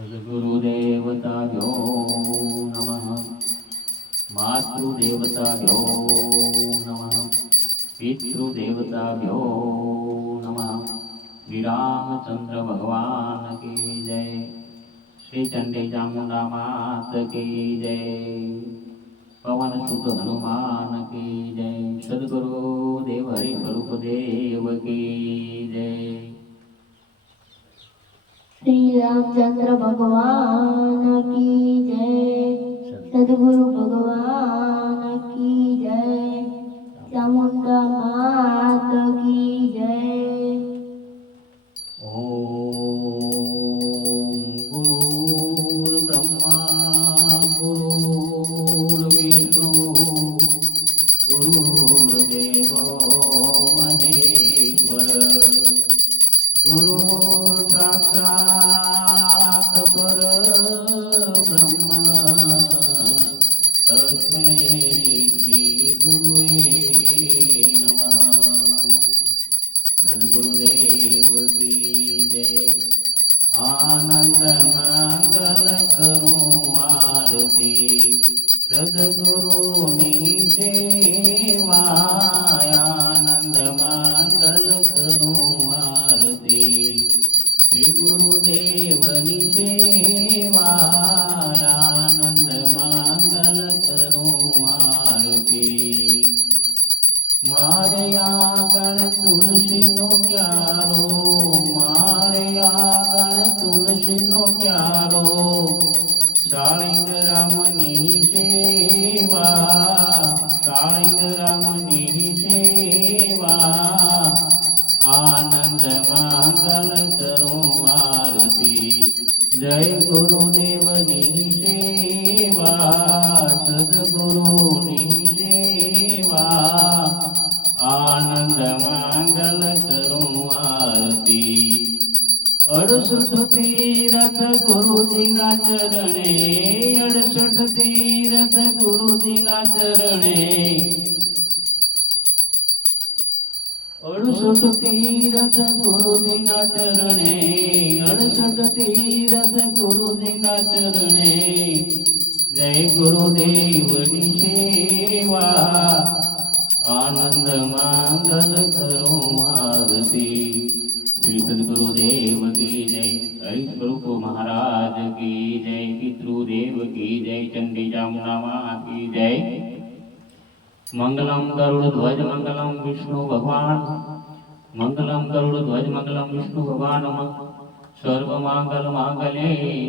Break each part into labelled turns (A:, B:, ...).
A: સદગુરુદેવતાભ્યો નમઃ માતૃદેવતાભ્યો નમઃ પિતૃદેવતાભ્યો નમઃ શ્રી રામચંદ્ર ભગવાન કી જય શ્રી ચંડી ચામુંડા માત કી જય પવન સુત હનુમાન કી જય સદગુરુ દેવ હરિ સ્વરૂપ દેવ કી જય
B: શ્રી રામચંદ્ર
A: તુલસીનો ક્યારો મારે આગળ તુલસીનો ક્યારો સાળિંગ રામની સેવા સાળિંગ રામની સેવા. આનંદ મંગલ કરો આરતી, જય ગુરુદેવની સેવા, સદગુરુની સેવા. આનંદ મંગલ કરું આરતી અડસઠ તીરથ ગુરુજીના ચરણે અડસઠ તીરથ ગુરુજીના ચરણે અડસઠ તીરથ ગુરુજીના ચરણે અડસઠ તીરથ ગુરુજીના ચરણે જય ગુરુદેવની સેવા આનંદ માંગલ કરો આરતી. શ્રી સદગુરુદેવ કી જય હરિ સ્વરૂપ મહારાજ કી જય, પિતૃદેવ કી જય ચંડી જામુનામા કી જય. મંગલમ ગરુડ ધ્વજ, મંગલમ વિષ્ણુ ભગવાન. મંગલમ ગરુડ ધ્વજ, મંગલમ વિષ્ણુ ભગવાન સર્વ મંગલ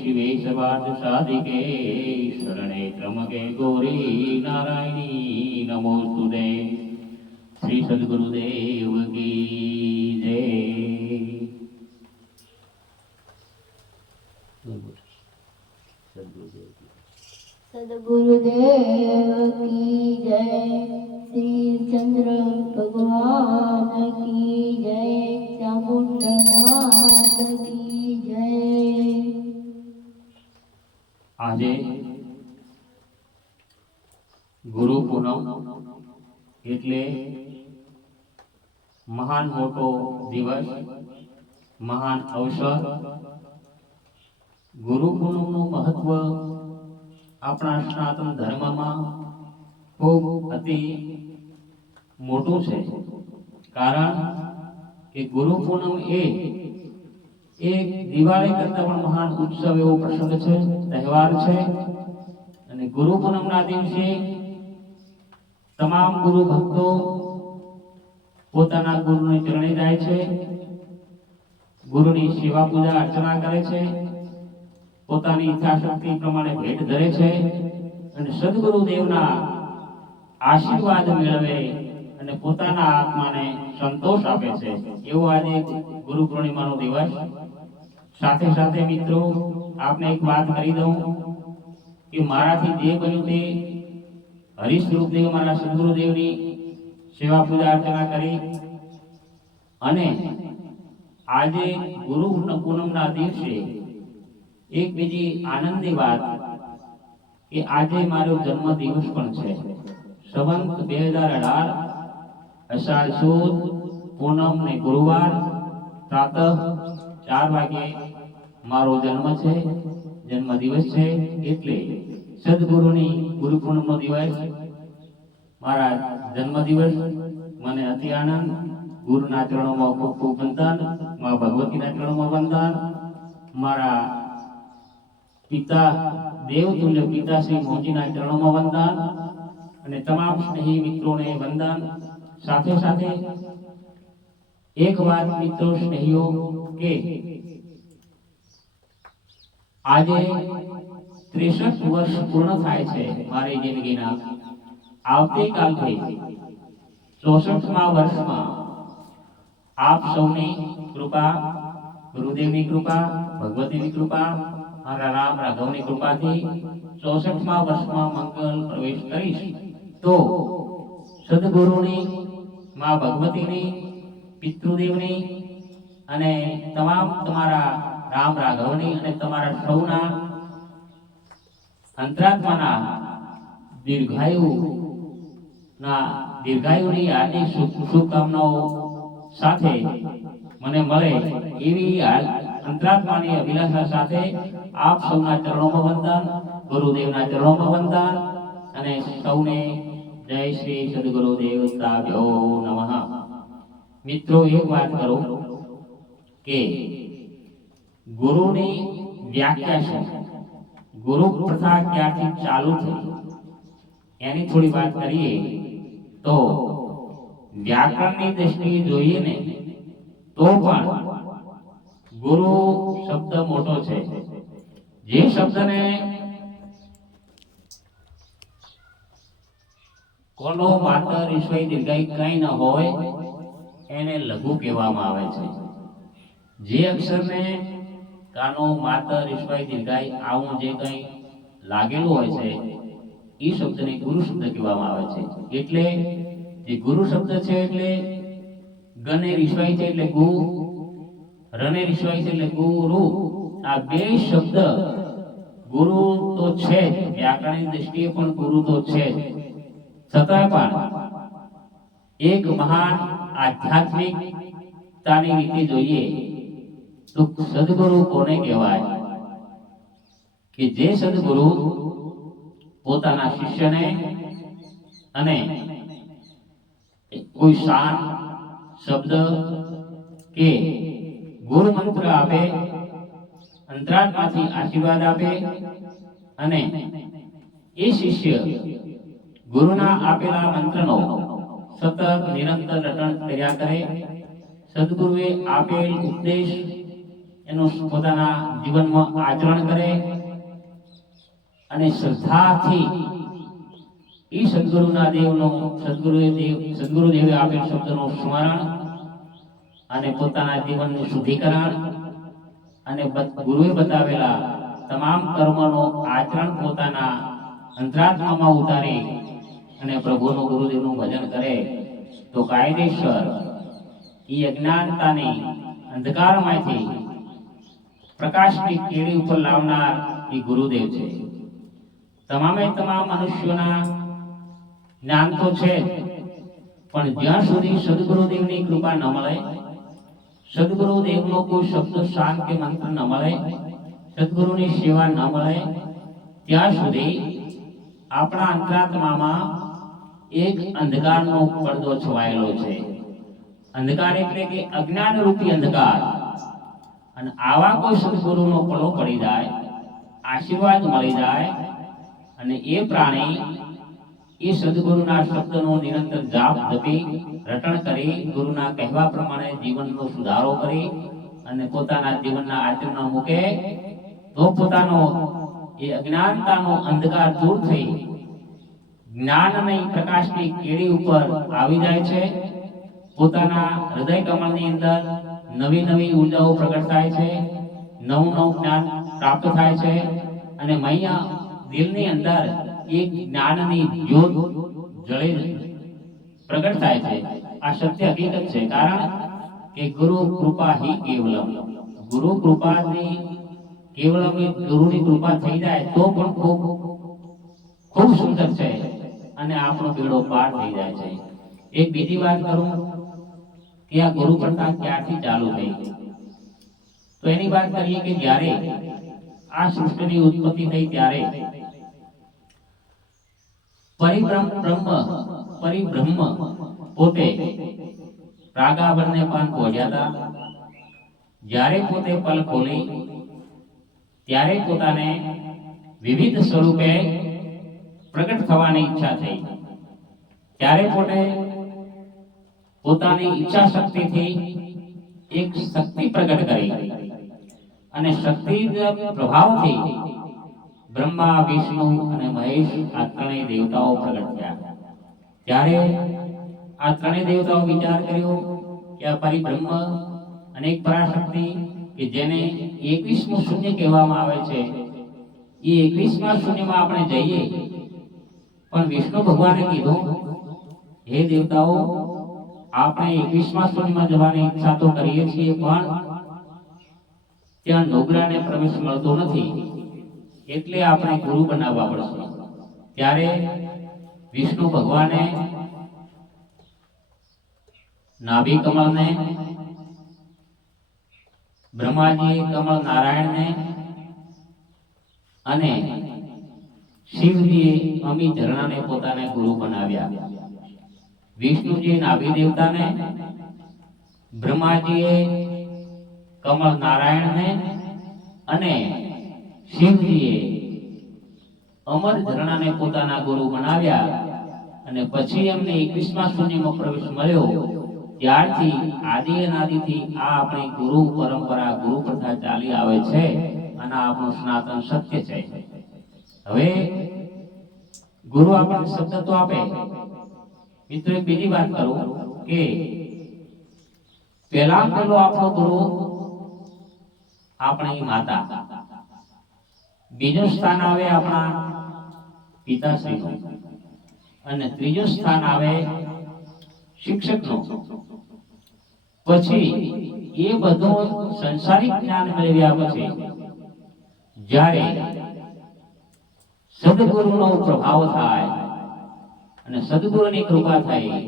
A: શિવે સવાર્થ સાધિકે, શરણે ક્રમકે ગૌરી નારાયણી નમોસ્તુતે શ્રી સદગુરુદેવ કી જય
B: સદગુરુદેવ કી જય શ્રી ચંદ્ર ભગવાન કી જય ચામુંડા માત કી જય
A: આજે ગુરુ પૂનમ એટલે મહાન મોટો દિવસ, મહાન અવસર ગુરુ પૂનમનું મહત્વ આપણા સનાતન ધર્મમાં ખૂબ અતિ મોટું છે. કારણ કે ગુરુ પૂનમ એ એક દિવાળી કરતા પણ મહાન ઉત્સવ એવો પ્રસંગ છે, તહેવાર છે. અને ગુરુ પૂનમના દિવસે તમામ ગુરુ ભક્તો પોતાના ગુરુને ચરણે જાય છે. ગુરુની સેવા પૂજા, અર્ચના કરે છે. પોતાની ઈચ્છા શક્તિ પ્રમાણે ભેટ ધરે છે અને સદગુરુ દેવના આશીર્વાદ મેળવે અને પોતાના આત્માને સંતોષ આપે છે. એવો આજે ગુરુ પૂર્ણિમાનો દિવસ. સાથે સાથે મિત્રો, આપને એક વાત કરી દઉં કે મારાથી જે બન્યું તે હરીશ રૂપદેવ મારા સદગુરુદેવની સેવા પૂજા અર્ચના કરી. અને આજે ગુરુ પૂનમના દિવસે એક બીજી આનંદની વાત કે આજે મારો જન્મ દિવસ પણ છે. સંવંત બે હજાર અઢાર અષાઢ સુદ, પૂનમ ને ગુરુવાર પ્રાતઃ ચાર વાગે મારો જન્મ છે જન્મ દિવસ છે, એટલે સદગુરુની ગુરુ પૂનમનો દિવસ મારા જન્મ દિવસ મને અતિ આનંદ. ગુરુના ચરણોમાં ખૂબ ખૂબ વંદન. મા ભગવતીના ચરણોમાં વંદન. મારા પિતા દેવતુલ્ય પિતા શ્રી મોચીના ચરણોમાં વંદન. અને તમામ સ્નેહી મિત્રોને વંદન. સાથે સાથે એક વાત મિત્રો સ્નેહીઓ કે આજે ત્રેસઠ વર્ષ પૂર્ણ થાય છે મારી જિંદગીના. આવતીકાલથી ચોસઠમા વર્ષમાં આપ સૌની કૃપા, ગુરુદેવની કૃપા, ભગવતીની કૃપા, મારા રામ રાઘવની કૃપાથી ચોસઠમા વર્ષમાં મંગલ પ્રવેશ કરીશ. તો સદગુરુની, મા ભગવતીની, પિતૃદેવની અને તમામ તમારા રામ રાઘવની અને તમારા સૌના અંતરાત્માના દીર્ઘાયુ ના, દીર્ઘાયુની હાર્દિક શુભ- શુભકામનાઓ સાથે મને મળે એવી અંતરાત્માની અભિલાષા સાથે આપ સૌના ચરણોમાં વંદન, ગુરુદેવના ચરણોમાં વંદન અને સૌને જય શ્રી સદગુરુદેવ તાભ્યો નમઃ. મિત્રો, એક વાત કરો કે ગુરુની વ્યાખ્યા શું ગુરુ પ્રથા ક્યાંથી ચાલુ થઈ? એની થોડી વાત કરીએ. તો વ્યાકરણની દ્રષ્ટિએ જોઈએ તો પણ ગુરુ શબ્દ મોટો છે. જે શબ્દને કોનો માતર ઈશ્વરી દીર્ઘાઈ કઈ ન હોય, એને લઘુ કહેવામાં આવે છે. જે અક્ષરને કાનો માતર ઈશ્વરી દીર્ઘાઈ આવું જે કંઈ લાગેલું હોય છે એ શબ્દને ગુરુ શબ્દ કહેવામાં આવે છે. એટલે જે ગુરુ શબ્દ છે એટલે ગને રિશ્વાઈ છે એટલે ગુ, રને રિશ્વાઈ છે એટલે ગુરુ આ બે શબ્દ ગુરુ તો છે વ્યાકરણની દ્રષ્ટિએ પણ ગુરુ તો છે છતાં પણ એક મહાન આધ્યાત્મિકતાની રીતે જોઈએ તો સદગુરુ કોને કહેવાય? કે જે સદગુરુ પોતાના શિષ્યને અને કોઈ શાન શબ્દ કે ગુરુ મંત્ર આપે, અંતરાત્માથી આશીર્વાદ આપે અને એ શિષ્ય ગુરુના આપેલા મંત્રનો સતત નિરંતર રટણ કર્યા કરે. સદગુરુએ આપેલ ઉપદેશ એનું પોતાના જીવનમાં આચરણ કરે. અને શ્રદ્ધાથી એ સદગુરુના દેવનો, સદગુરુએ દેવ, સદગુરુદેવે આપેલ શબ્દનું સ્મરણ અને પોતાના જીવનનું શુદ્ધિકરણ અને ગુરુએ બતાવેલા તમામ કર્મનું આચરણ પોતાના અંતરાત્મામાં ઉતારી અને પ્રભુનું ગુરુદેવનું ભજન કરે તો કાયદેસર એ અજ્ઞાનતાની અંધકારમાંથી પ્રકાશની કેળી ઉપર લાવનાર એ ગુરુદેવ છે. તમામે તમામ મનુષ્યોના જ્ઞાન તો છે પણ જ્યાં સુધી સદગુરુદેવની કૃપા ન મળે સદગુરુદેવનો કોઈ શબ્દ શાન કે મંત્ર ન મળે, સદગુરુની સેવા ન મળે, ત્યાં સુધી આપણા અંતરાત્મામાં એક અંધકારનો પડદો છવાયેલો છે. અંધકાર એટલે કે અજ્ઞાન રૂપી અંધકાર. અને આવા કોઈ સદગુરુનો પડો પડી જાય, આશીર્વાદ મળી જાય અને એ પ્રાણી એ સદગુરુના શબ્દનો નિરંતર જાપ જપી, રટણ કરી, ગુરુના કહેવા પ્રમાણે જીવનનો સુધારો કરી અને પોતાના જીવનના આચરણમાં મૂકે, તો પોતાનો એ અજ્ઞાનતાનો અંધકાર દૂર થઈ જ્ઞાનની પ્રકાશની કેળી ઉપર આવી જાય છે. પોતાના હૃદય કમળની અંદર નવી નવી ઉર્જાઓ પ્રગટ થાય છે. નવું નવું જ્ઞાન પ્રાપ્ત થાય છે અને મૈયા દિલની અંદર એક જ્ઞાનની જ્યોત જળી પ્રગટ થાય છે. આ સત્ય હકીકત છે. કારણ કે ગુરુ કૃપા હિ કેવલમ. ગુરુ કૃપાની કેવલમ ગુરુની કૃપા થઈ જાય તો પણ ખૂબ ખૂબ સુંદર છે અને આપણો બેડો પાર થઈ જાય છે. એક બીજી વાત કરું કે આ ગુરુ પ્રથા ક્યારથી ચાલુ થઈ? તો એની વાત કરીએ કે જ્યારે આ સૃષ્ટિની ઉત્પત્તિ થઈ ત્યારે પરિબ્રહ્મ બ્રહ્મ પરિબ્રહ્મ પોતે રાગાવરને પાન પહોંચ્યા હતા. જ્યારે પોતે પલ ખોલી, ત્યારે પોતાને વિવિધ સ્વરૂપે પ્રગટ થવાની ઈચ્છા થઈ. ત્યારે પોતે પોતાની ઈચ્છા શક્તિથી એક શક્તિ પ્રગટ કરી. અને શક્તિ પ્રભાવથી બ્રહ્મા, વિષ્ણુ અને મહેશ આ ત્રણેય દેવતાઓ પ્રગટ થયા. ત્યારે આ ત્રણેય દેવતાઓ વિચાર કર્યો કે આ પરિબ્રહ્મ અને એક પરાશક્તિ કે જેને એકવીસમું શૂન્ય કહેવામાં આવે છે, એ એકવીસમા શૂન્યમાં આપણે જઈએ. પણ વિષ્ણુ ભગવાને કીધું, હે દેવતાઓ, આપણે એકવીસમા શૂન્યમાં જવાની ઈચ્છા તો કરીએ છીએ, પણ ત્યાં નોગરાને પ્રવેશ મળતો નથી. એટલે આપણે ગુરુ બનાવવા પડશે. ત્યારે વિષ્ણુ ભગવાને, નાભી કમળને બ્રહ્માજી કમળ નારાયણને અને શિવજીએ અમી ઝરણાને પોતાને ગુરુ બનાવ્યા. વિષ્ણુજી નાભી દેવતાને, બ્રહ્માજીએ કમળ નારાયણને અને શિવજીએ અમર ઝરણાને પોતાના ગુરુ બનાવ્યા અને પછી એમને એકવીસમા શૂન્યમાં પ્રવેશ મળ્યો. ત્યારથી આદિ અનાદિથી આ આપણી ગુરુ પરંપરા, ગુરુ પ્રથા ચાલી આવે છે અને આપણું સનાતન સત્ય છે. હવે ગુરુ આપણને શબ્દ તો આપે. મિત્રો, એક બીજી વાત કરું કે પહેલા પેલો આપણો ગુરુ આપણી માતા. બીજું સ્થાન આવે આપણા પિતાશ્રીનું. અને ત્રીજું સ્થાન આવે શિક્ષકનું. પછી એ બધું સંસારિક જ્ઞાન મેળવ્યા પછી જ્યારે સદગુરુનો પ્રભાવ થાય અને સદગુરુની કૃપા થાય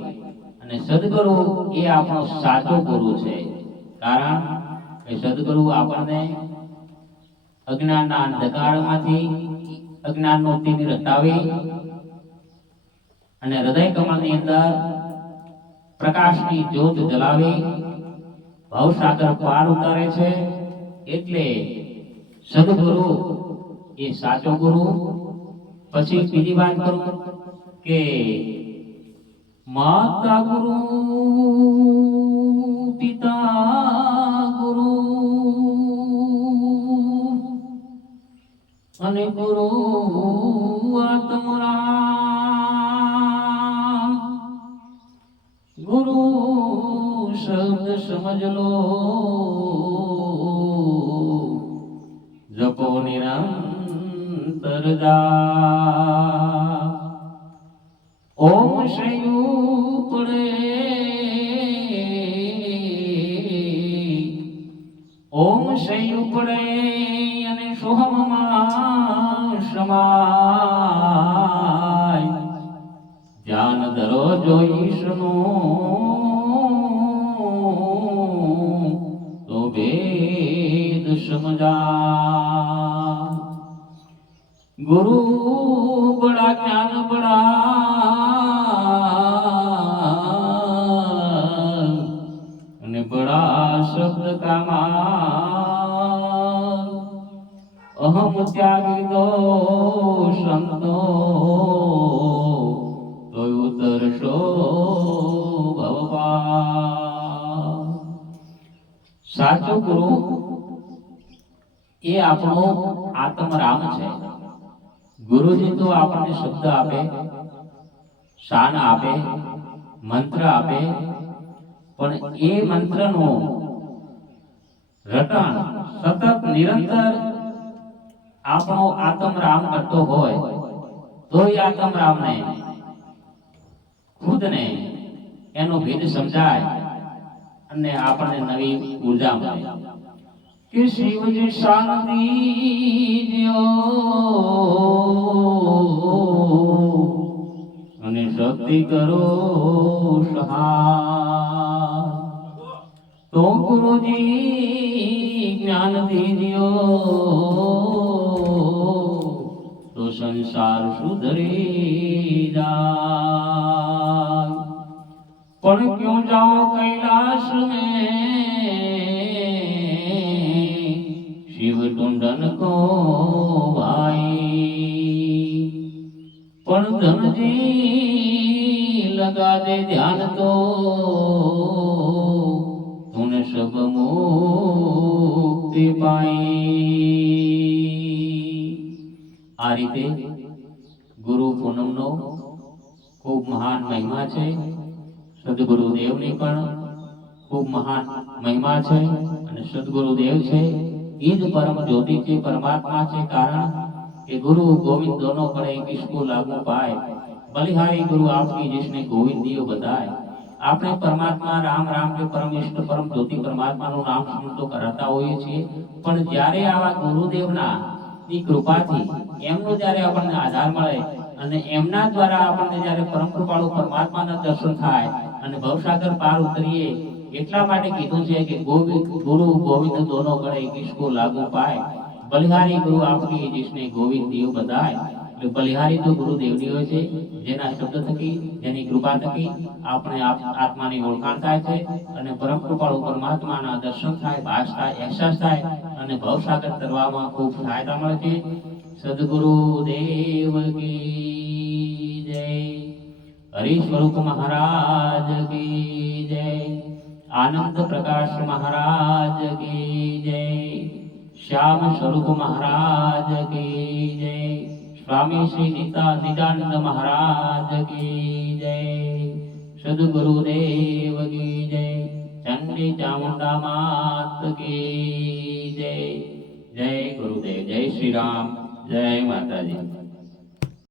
A: અને સદગુરુ એ આપણો સાચો ગુરુ છે. કારણ કે સદગુરુ આપણને અજ્ઞાનના અંધકારમાંથી અજ્ઞાનનો તિમિર હટાવી અને હૃદય કમળની અંદર પ્રકાશની જ્યોત જલાવી. ભવસાગર પાર ઉતારે છે એટલે સદગુરુ એ સાચો ગુરુ. પછી બીજી વાત કરું કે માતા ગુરુ, પિતા અને ગુરુ આત્મરામ ગુરુ શબ્દ સમજલો જપો નિરંતર જા. ઓમ શયુ પડે ત્યાગી દો ઉતરશો ભવપા સાચો ગુરુ એ આપણો આત્મરામ છે. ગુરુજી તો આપણને શબ્દ આપે, શાન આપે, મંત્ર આપે, પણ એ મંત્રનો રટણ સતત નિરંતર આપણો આત્મરામ કરતો હોય તો એ આત્મરામને ખુદને એનો ભેદ સમજાય અને આપણને નવી ઊર્જા મળે. કે શિવજી શાંતિ અને શક્તિ કરો સહાય. તો ગુરુજી જ્ઞાન દીધો તો સંસાર સુધરી જાય. પણ ક્યું જાઓ કૈલાસ મે શિવ ટુંડન કો ભાઈ પણ ધનજી લગા દે ધ્યાન તો. સબ મુક્તિ પાઈ. આ રીતે ગુરુ પૂનમનો ખૂબ મહાન મહિમા છે. સદગુરુ પણ ખૂબ મહાન મહિમા છે અને સદગુરુ છે. એ જ પરમ જ્યોતિ છે, પરમાત્મા છે. કારણ કે ગુરુ ગોવિંદ દોનો એક કિસકો લાગુ પાય. બલિહારી ગુરુ આપી જિસને ગોવિંદીઓ બધાય. આપણે પરમાત્મા રામ રામ કે પરમેશ્વર પરમ જ્યોતિ પરમાત્માનું નામ સ્મૃતો કરાતા હોઈએ છીએ. પણ જ્યારે આવા ગુરુદેવના ની કૃપાથી એમનો જ્યારે આપણને આધાર મળે અને એમના દ્વારા આપણને જ્યારે પરમ કૃપાળુ પરમાત્માના દર્શન થાય અને ભવસાગર પાર ઉતરીએ, એટલા માટે કીધું છે કે ગોવિંદ, ગુરુ ગોવિંદ દોનો ગળે કિસકો લાગુ પાય. બલિહારી ગુરુ આપની જિસને ગોવિંદ દેવ બધાય. એટલે બલિહારી તો ગુરુદેવની હોય છે જેના શબ્દ થકી જેની કૃપા થકી આપણે આત્માની ઓળખાણ થાય છે અને પરમ કૃપાળુ પરમાત્માના દર્શન થાય ભાષ થાય, અહેસાસ થાય અને ભવસાગર કરવામાં ખૂબ સહાયતા મળે છે. સદગુરુ દેવ કી જય. હરિ સ્વરૂપ મહારાજ કી જય. આનંદ પ્રકાશ મહારાજ કી જય. શ્યામ સ્વરૂપ મહારાજ કી જય. સ્વામી શ્રી નીતા નિત્યાનંદ મહારાજ કી જય સદગુરુદેવ કી જય ચંડી ચામુંડા માત કી જય જય ગુરુદેવ જય શ્રી રામ જય માતાજી